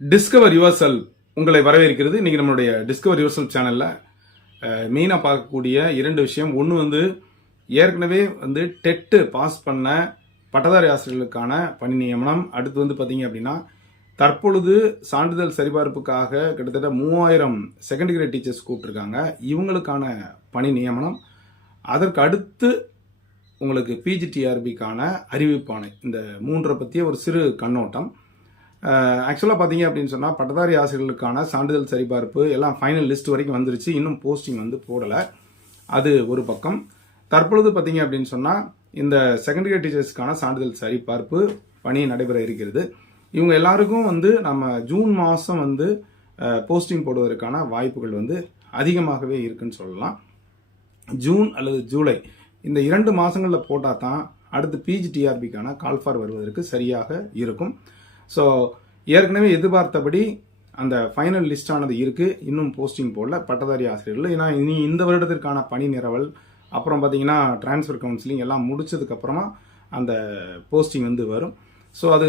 Discover your self உங்களை வரவேற்கிறது. இன்னைக்கு நம்மளுடைய டிஸ்கவர் யுவர் செல்ஃப் சேனல்ல மெயினாக பார்க்கக்கூடிய இரண்டு விஷயம். ஒன்று வந்து ஏற்கனவே வந்து டெட்டு பாஸ் பண்ண பட்டதாரி ஆசிரியர்களுக்கான பணி நியமனம். அடுத்து வந்து பார்த்தீங்க அப்படின்னா தற்பொழுது சான்றிதழ் சரிபார்ப்புக்காக கிட்டத்தட்ட 3000 செகண்ட் கிரேட் டீச்சர்ஸ் கூப்பிட்டுருக்காங்க. இவங்களுக்கான பணி நியமனம். அதற்கு அடுத்து உங்களுக்கு பிஜிடிஆர்பிக்கான அறிவிப்பாணை. இந்த மூன்றை பற்றிய ஒரு சிறு கண்ணோட்டம். ஆக்சுவலாக பார்த்தீங்க அப்படின்னு சொன்னால் பட்டதாரி ஆசிரியர்களுக்கான சான்றிதழ் சரிபார்ப்பு எல்லாம் ஃபைனல் லிஸ்ட் வரைக்கும் வந்துருச்சு. இன்னும் போஸ்டிங் வந்து போடலை. அது ஒரு பக்கம். தற்பொழுது பார்த்தீங்க அப்படின்னு சொன்னால் இந்த செகண்ட் கிரேட் டீச்சர்ஸ்க்கான சான்றிதழ் சரிபார்ப்பு பணி நடைபெற இருக்கிறது. இவங்க எல்லாருக்கும் வந்து நம்ம ஜூன் மாதம் வந்து போஸ்டிங் போடுவதற்கான வாய்ப்புகள் வந்து அதிகமாகவே இருக்குன்னு சொல்லலாம். ஜூன் அல்லது ஜூலை இந்த 2 மாதங்களில் போட்டால் தான் அடுத்து பிஜிடிஆர்பிக்கான கால் ஃபார் வருவதற்கு சரியாக இருக்கும். ஸோ ஏற்கனவே எதிர்பார்த்தபடி அந்த ஃபைனல் லிஸ்டானது இருக்குது. இன்னும் போஸ்டிங் போடல பட்டதாரி ஆசிரியர்கள். ஏன்னா இனி இந்த வருடத்திற்கான பணி நிரவல், அப்புறம் பார்த்தீங்கன்னா டிரான்ஸ்ஃபர் கவுன்சிலிங் எல்லாம் முடிச்சதுக்கப்புறமா அந்த போஸ்டிங் வந்து வரும். ஸோ அது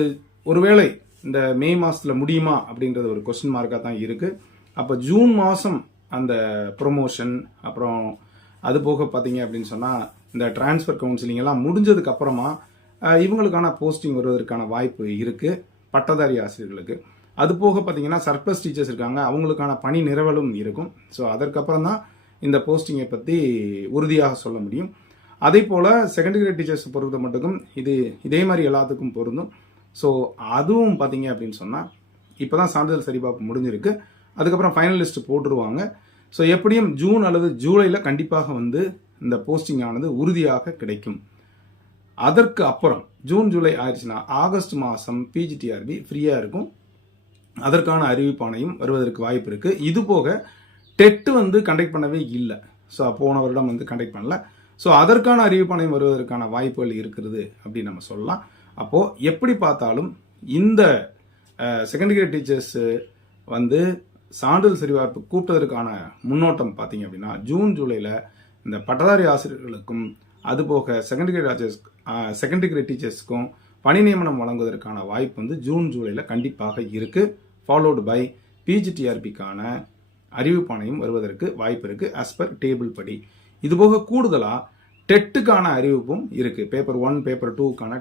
ஒருவேளை இந்த மே மாதத்தில் முடியுமா அப்படின்றது ஒரு கொஸ்டின் மார்க்காக தான் இருக்குது. அப்போ ஜூன் மாதம் அந்த ப்ரொமோஷன், அப்புறம் அது போக பார்த்தீங்க அப்படின்னு சொன்னால் இந்த டிரான்ஸ்ஃபர் கவுன்சிலிங் எல்லாம் முடிஞ்சதுக்கப்புறமா இவங்களுக்கான போஸ்டிங் வருவதற்கான வாய்ப்பு இருக்குது பட்டதாரி ஆசிரியர்களுக்கு. அது போக பார்த்தீங்கன்னா சர்ப்ளஸ் டீச்சர்ஸ் இருக்காங்க, அவங்களுக்கான பணி நிரவலும் இருக்கும். ஸோ அதற்கப்புறம் தான் இந்த போஸ்டிங்கை பற்றி உறுதியாக சொல்ல முடியும். அதே போல் செகண்ட் கிரேட் டீச்சர்ஸ் பொறுத்த மட்டுக்கும் இதே மாதிரி எல்லாத்துக்கும் பொருந்தும். ஸோ அதுவும் பார்த்தீங்க அப்படின்னு சொன்னால் இப்போ தான் சான்றிதழ் சரிபார்ப்பு முடிஞ்சிருக்கு. அதுக்கப்புறம் ஃபைனல் லிஸ்ட் போட்டுருவாங்க. ஸோ எப்படியும் ஜூன் அல்லது ஜூலையில் கண்டிப்பாக வந்து இந்த போஸ்டிங் ஆனது உறுதியாக கிடைக்கும். அதற்கு அப்புறம் ஜூன் ஜூலை ஆயிடுச்சுன்னா ஆகஸ்ட் மாதம் பிஜிடிஆர்பி ஃப்ரீயாக இருக்கும். அதற்கான அறிவிப்பானையும் வருவதற்கு வாய்ப்பு இருக்குது. இது போக டெட்டு வந்து கண்டக்ட் பண்ணவே இல்லை. ஸோ போன வருடம் வந்து கண்டக்ட் பண்ணல. ஸோ அதற்கான அறிவிப்பானையும் வருவதற்கான வாய்ப்புகள் இருக்கிறது அப்படின்னு நம்ம சொல்லலாம். அப்போது எப்படி பார்த்தாலும் இந்த செகண்ட் கிரேட் டீச்சர்ஸ் வந்து சான்றிதழ் சரிபார்ப்பு கூப்பிட்டதற்கான முன்னோட்டம் பார்த்தீங்க அப்படின்னா ஜூன் ஜூலையில் இந்த பட்டதாரி ஆசிரியர்களுக்கும் அதுபோக செகண்டரி கிரேட் டீச்சர்ஸ்க்கும் பணி நியமனம் வழங்குவதற்கான வாய்ப்பு வந்து ஜூன் ஜூலையில் கண்டிப்பாக இருக்குது. ஃபாலோடு பை பிஜிடிஆர்பிக்கான அறிவிப்பானையும் வருவதற்கு வாய்ப்பு இருக்குது ஆஸ் பர் டேபிள் படி. இதுபோக கூடுதலாக டெட்டுக்கான அறிவிப்பும் இருக்குது. பேப்பர் 1 பேப்பர் 2க்கான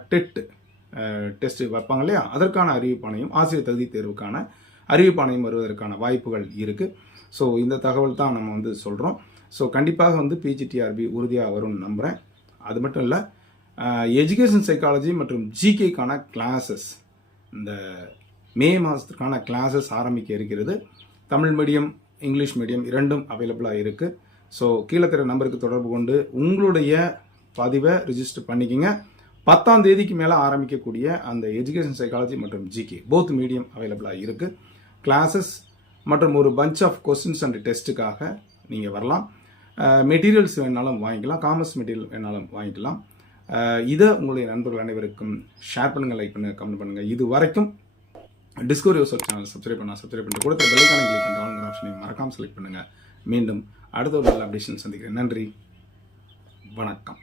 டெஸ்ட் வைப்பாங்க இல்லையா, அதற்கான அறிவிப்பானையும் ஆசிரியர் தகுதி தேர்வுக்கான அறிவிப்பானையும் வருவதற்கான வாய்ப்புகள் இருக்குது. ஸோ இந்த தகவல் தான் நம்ம வந்து சொல்கிறோம். ஸோ கண்டிப்பாக வந்து பிஜிடிஆர்பி உறுதியாக வரும்னு நம்புகிறேன். அது மட்டும் இல்லை, எஜுகேஷன் சைக்காலஜி மற்றும் ஜிகேக்கான கிளாஸஸ் இந்த மே மாதத்துக்கான கிளாஸஸ் ஆரம்பிக்க இருக்கிறது. தமிழ் மீடியம் இங்கிலீஷ் மீடியம் இரண்டும் அவைலபிளாக இருக்குது. ஸோ கீழே தர நம்பருக்கு தொடர்பு கொண்டு உங்களுடைய பதிவை ரிஜிஸ்டர் பண்ணிக்கோங்க. 10ஆம் தேதிக்கு மேலே ஆரம்பிக்கக்கூடிய அந்த எஜுகேஷன் சைக்காலஜி மற்றும் ஜிகே போத் மீடியம் அவைலபிளாக இருக்குது. கிளாஸஸ் மற்றும் ஒரு பஞ்ச் ஆஃப் கொஸ்டின்ஸ் அண்ட் டெஸ்ட்டுக்காக நீங்கள் வரலாம். மெட்டீரியல்ஸ் வேணாலும் வாங்கிக்கலாம், காமர்ஸ் மெட்டீரியல் வேணாலும் வாங்கிக்கலாம். இதை உங்களுடைய நண்பர்கள் அனைவருக்கும் ஷேர் பண்ணுங்கள், லைக் பண்ணுங்கள், கமெண்ட் பண்ணுங்கள். இது வரைக்கும் discover your self channel subscribe பண்ணிட்டு கொடுத்த பெல்லைக்கான கிளிக் பண்ணிட்டு ஆன்லைன் ஆப்ஷனையும் மறக்காமல் செலக்ட் பண்ணுங்கள். மீண்டும் அடுத்த ஒரு நல்ல அப்டேஷன் சந்திக்கிறேன். நன்றி, வணக்கம்.